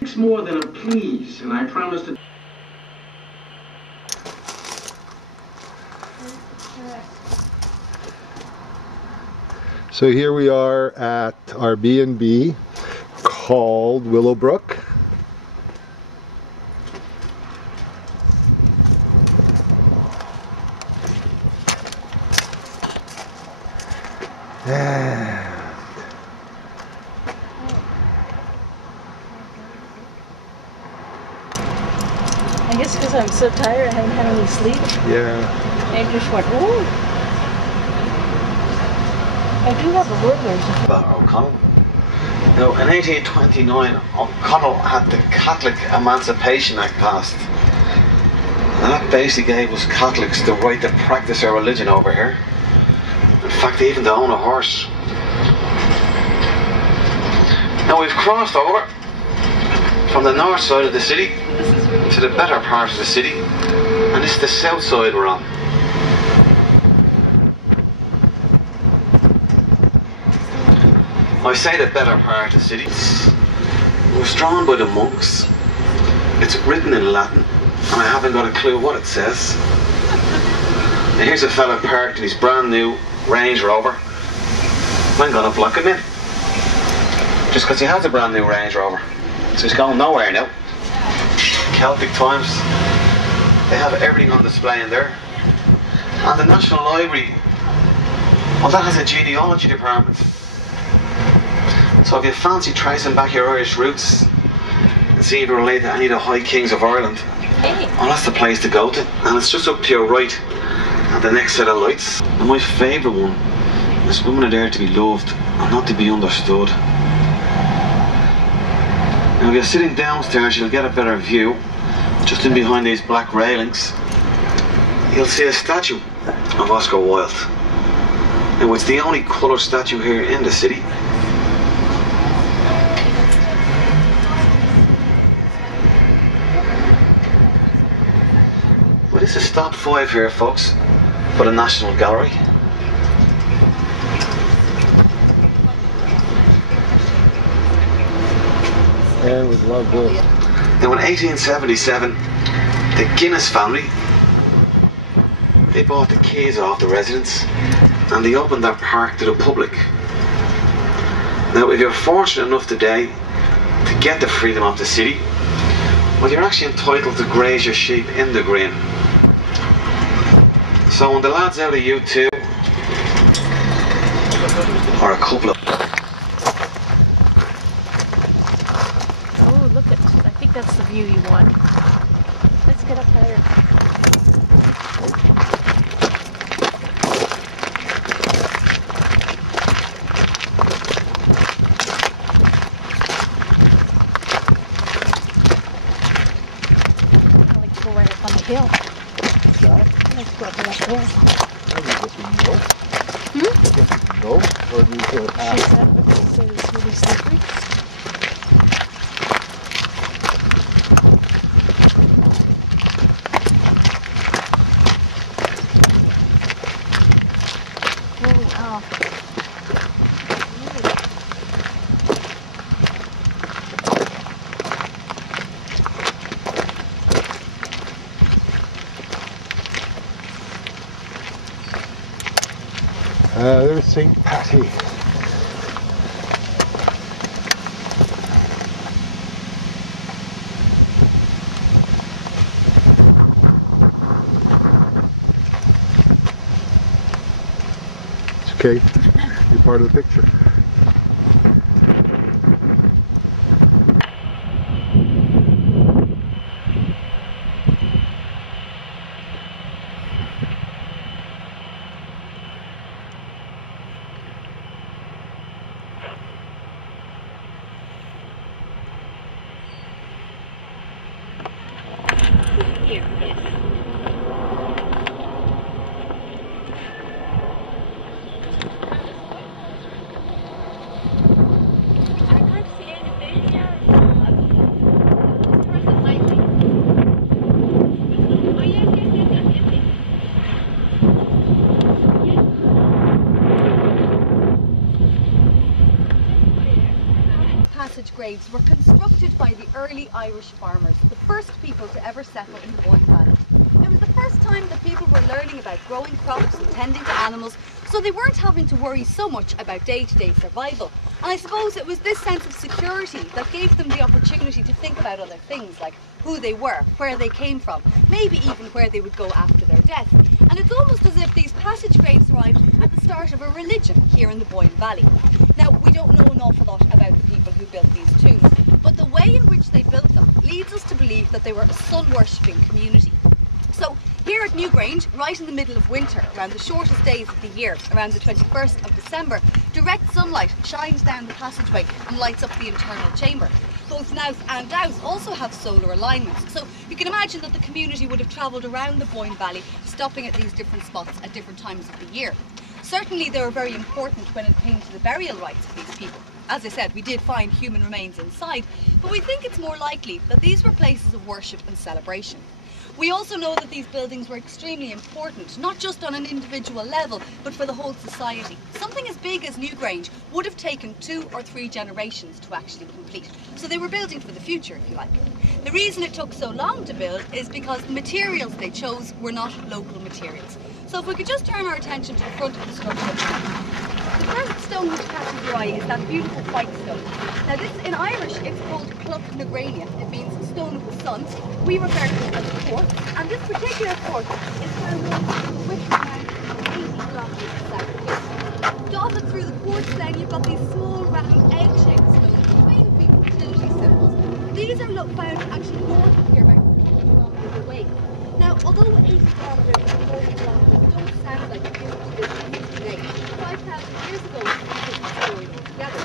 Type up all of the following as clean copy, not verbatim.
It's more than a please, and I promise to. So here we are at our B&B called Willowbrook. I guess because I'm so tired, I haven't had any sleep. Yeah. I just went, ooh. I do have a word version. About O'Connell. Now, in 1829, O'Connell had the Catholic Emancipation Act passed. And that basically gave us Catholics the right to practice our religion over here. In fact, even to own a horse. Now, we've crossed over from the north side of the city to the better part of the city, and this is the south side we're on. I say the better part of the city. It was drawn by the monks. It's written in Latin, and I haven't got a clue what it says. And here's a fella parked in his brand new Range Rover. I'm gonna block him in. Just because he has a brand new Range Rover. So he's going nowhere now. Celtic times. They have everything on display in there. And the National Library, well, that has a genealogy department. So if you fancy tracing back your Irish roots and see if you relate to any of the High Kings of Ireland, well, that's the place to go to. And it's just up to your right at the next set of lights. And my favourite one is women are there to be loved and not to be understood. Now if you're sitting downstairs, you'll get a better view. Just in behind these black railings, you'll see a statue of Oscar Wilde. Now it's the only colour statue here in the city. Well, this is stop 5 here, folks, for the National Gallery. Yeah, it was loved good. Now in 1877, the Guinness family, they bought the keys off the residents and they opened their park to the public. Now if you're fortunate enough today to get the freedom of the city, well, you're actually entitled to graze your sheep in the green. So when the lads out of U2, or a couple of... Oh, look at, I think that's the view you want. Let's get up higher. I like to go right up on the hill. I like to go up on that hill. Go, or do you feel a path? She said it's really slippery. Oh, wow. There's St. Patty. It's okay. You're part of the picture. passage graves were constructed by the early Irish farmers, the first people to ever settle in the Boyne Valley. It was the first time that people were learning about growing crops and tending to animals, so they weren't having to worry so much about day-to-day survival. And I suppose it was this sense of security that gave them the opportunity to think about other things, like who they were, where they came from, maybe even where they would go after their death. And it's almost as if these passage graves arrived at the start of a religion here in the Boyne Valley. Now, we don't know an awful lot about the people who built these tombs, but the way in which they built them leads us to believe that they were a sun-worshipping community. So here at Newgrange, right in the middle of winter, around the shortest days of the year, around the 21st of December, direct sunlight shines down the passageway and lights up the internal chamber. Both Knowth and Dowth also have solar alignments, so you can imagine that the community would have travelled around the Boyne Valley, stopping at these different spots at different times of the year. Certainly they were very important when it came to the burial rites of these people. As I said, we did find human remains inside, but we think it's more likely that these were places of worship and celebration. We also know that these buildings were extremely important, not just on an individual level, but for the whole society. Something as big as Newgrange would have taken 2 or 3 generations to actually complete. So they were building for the future, if you like. The reason it took so long to build is because the materials they chose were not local materials. So if we could just turn our attention to the front of the structure. The first stone which catches your eye is that beautiful white stone. Now this, in Irish, it's called Cloch na Grania. It means stone of the sun. We refer to it as a quartz, and this particular quartz is found on the width around 80 kilometres south. Dotted through the quartz then you've got these small round egg-shaped stones, which may have been fertility symbols. These are found actually north of here, about 40 kilometres away. Now, although 80 kilometres and 40 kilometres don't sound like a huge distance today, 5,000 years ago, it was a story altogether.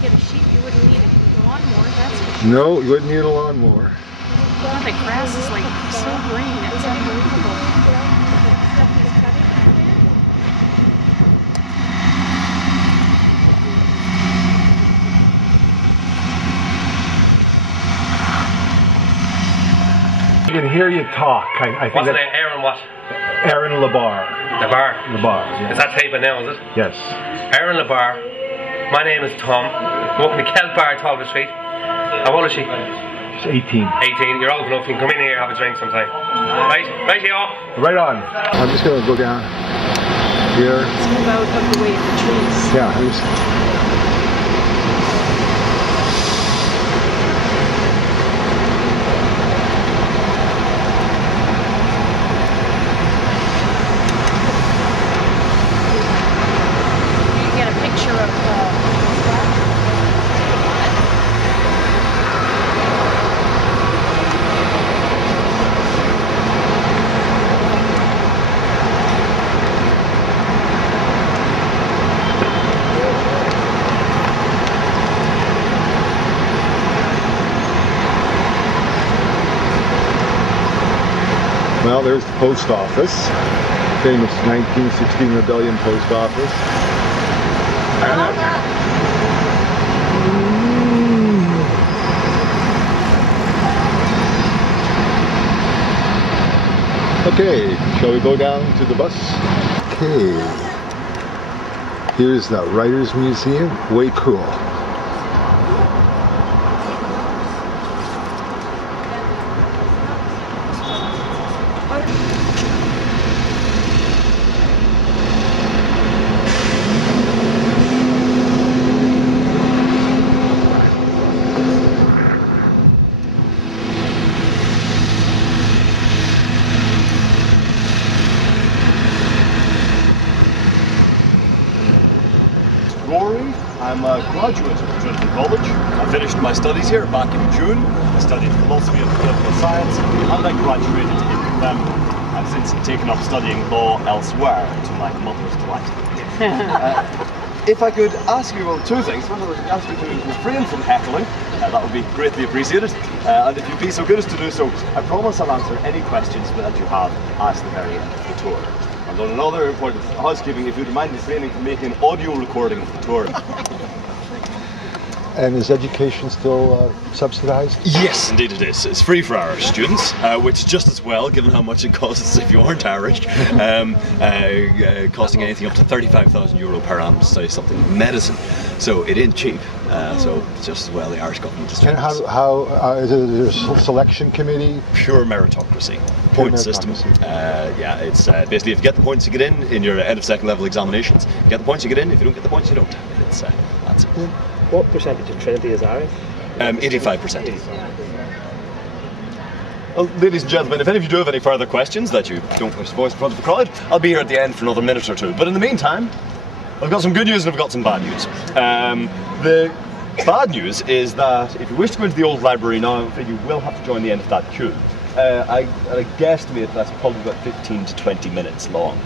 Get a sheep, you wouldn't need a lawnmower, that's for sure. No, you wouldn't need a lawnmower. God, the grass is like so green, it's unbelievable. I can hear you talk. I think What's the that's name? Aaron what? Aaron Labar. Labar. Labar, yeah. Is that taping now, is it? Yes. Aaron Labar. My name is Tom. I'm walking to Kelt Bar, Talbot Street. How old is she? She's 18. 18. You're old enough. You can come in here and have a drink sometime. Right here. Right on. I'm just going to go down here. Let's move out of the way of the trees. Yeah, here's... You get a picture of Well, there's the post office. Famous 1916 Rebellion post office. Okay, shall we go down to the bus? Okay. Here's the Writers Museum. Way cool. Rory. I'm a graduate of Trinity College. I finished my studies here back in June. I studied philosophy and political science and I graduated in November. I've since taken up studying law elsewhere, to my mother's delight. If I could ask you, well, 2 things. First, I would ask you to refrain from heckling. That would be greatly appreciated. And if you'd be so good as to do so, I promise I'll answer any questions that you have at the very end of the tour. And on another important housekeeping, if you'd mind refraining from making an audio recording of the tour. And is education still subsidized? Yes, indeed it is. It's free for Irish students, which is just as well, given how much it costs if you aren't Irish, costing anything up to €35,000 per annum to study something medicine. So it ain't cheap. So it's just as well the Irish government is. And how is it a selection committee? Pure meritocracy. Point system. Yeah, it's basically if you get the points you get in your end of second level examinations, you get the points you get in. If you don't get the points, you don't. It's that's it. What percentage of Trinity is Irish? 85%. Well, ladies and gentlemen, if any of you do have any further questions that you don't wish to voice in front of the crowd, I'll be here at the end for another minute or two. But in the meantime, I've got some good news and I've got some bad news. The bad news is that if you wish to go into the old library now, you will have to join the end of that queue. I guesstimate that's probably about 15 to 20 minutes long.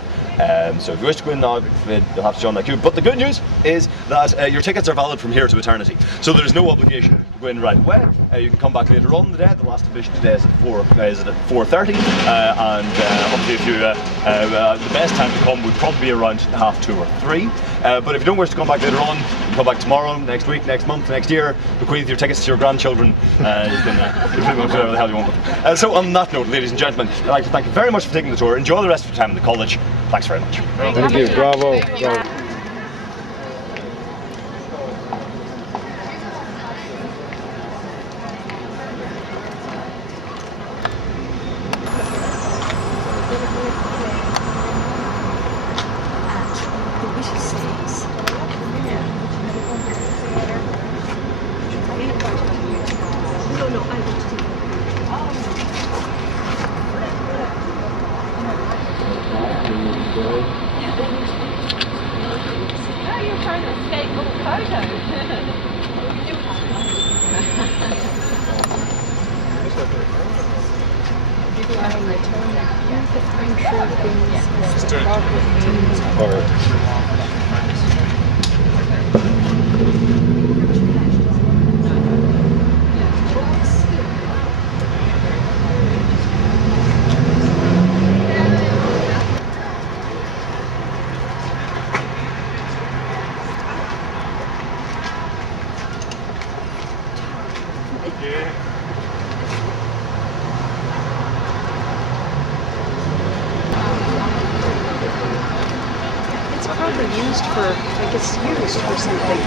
So if you wish to go in now, you'll have to join that queue. But the good news is that your tickets are valid from here to eternity. So there's no obligation to go in right away. You can come back later on in the day. The last admission today is at 4:30. And obviously, if you the best time to come would probably be around 2:30 or 3. But if you don't wish to come back later on, you can come back tomorrow, next week, next month, next year. Bequeath your tickets to your grandchildren. You can do whatever the hell you want with them. So on that note, ladies and gentlemen, I'd like to thank you very much for taking the tour. Enjoy the rest of your time in the college. Thanks very much. Thank you. Bravo. Bravo. It's probably used for, like it's used for something.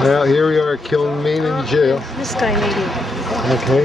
Well, here we are at Kilmaine in jail. This guy maybe. Okay.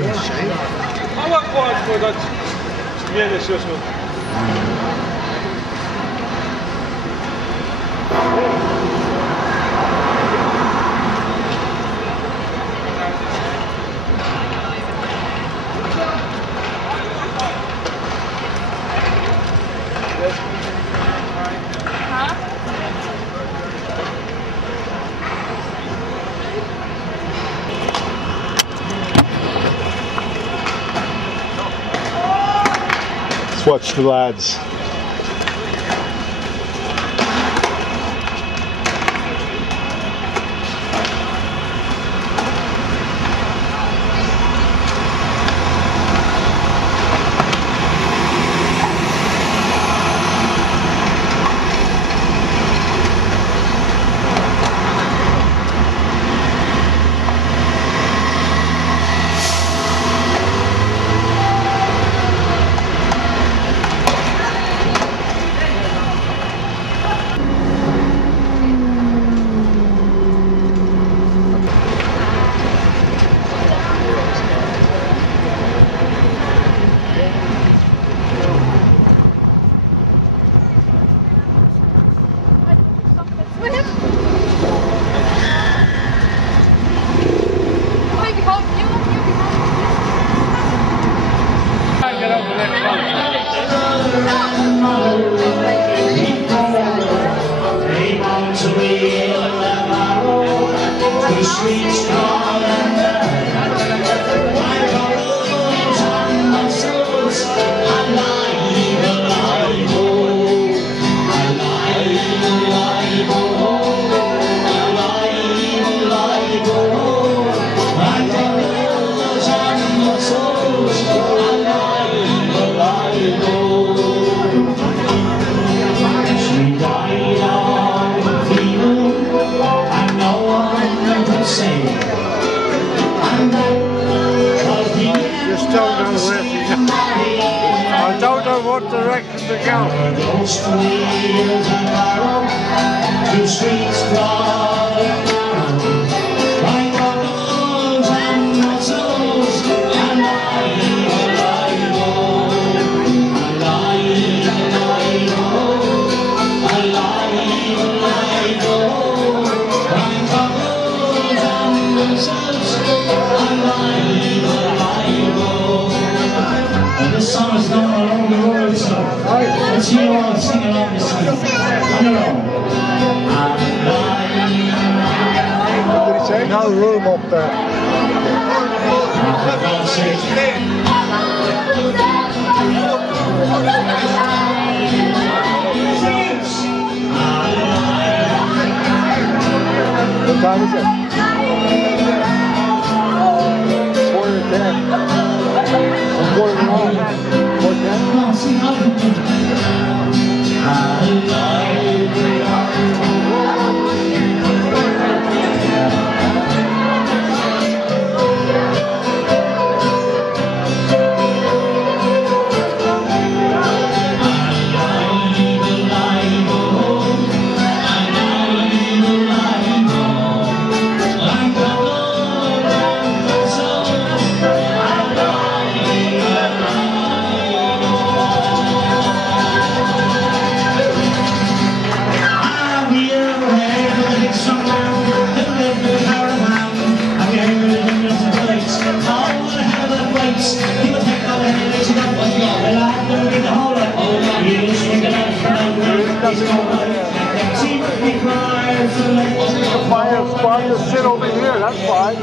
Let's watch the lads. don't know where to go. I don't know what direction to go. Two streets crowded like bubbles and mussels, and this song is known all over the world, so let's hear you all sing along this song. On your own. What did he say? No room up there. What time is it? 4:10. 4:10. 5 to sit over here, that's fine.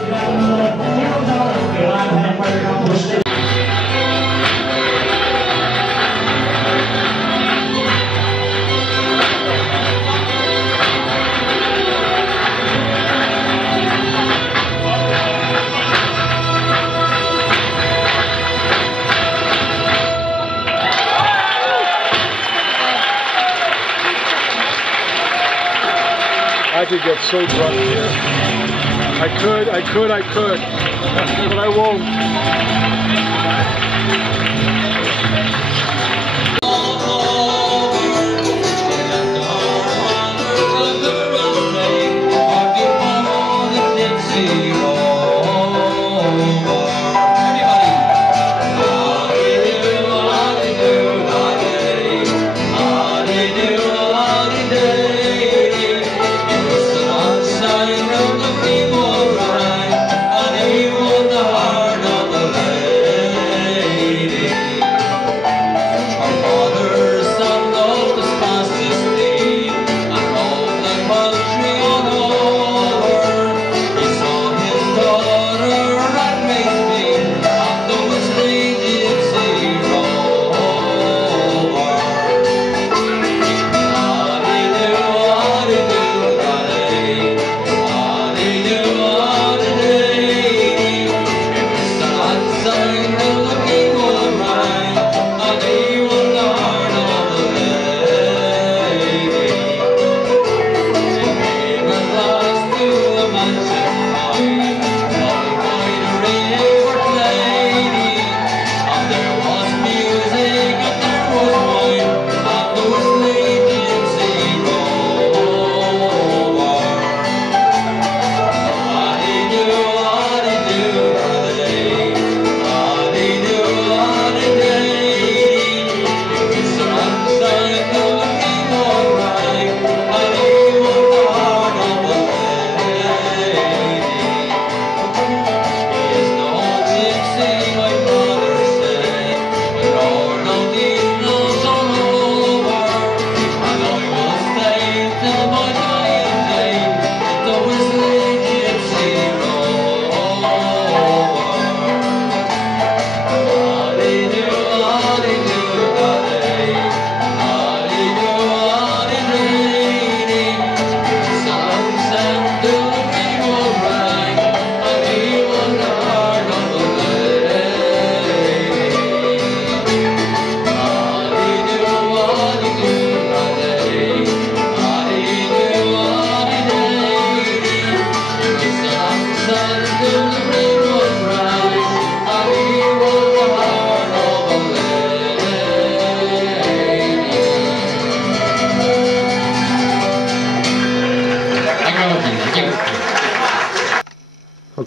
I could get so drunk here. I could, but I won't.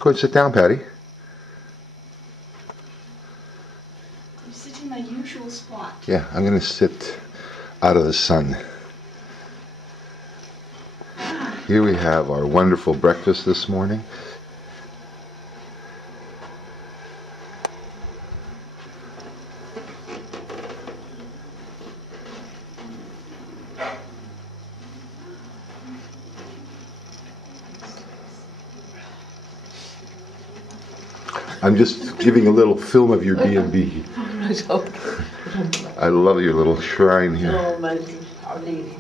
Go and sit down, Patty. You sit in my usual spot. Yeah, I'm going to sit out of the sun. Here we have our wonderful breakfast this morning. I'm just giving a little film of your B&B. I love your little shrine here. Oh, my Our Lady.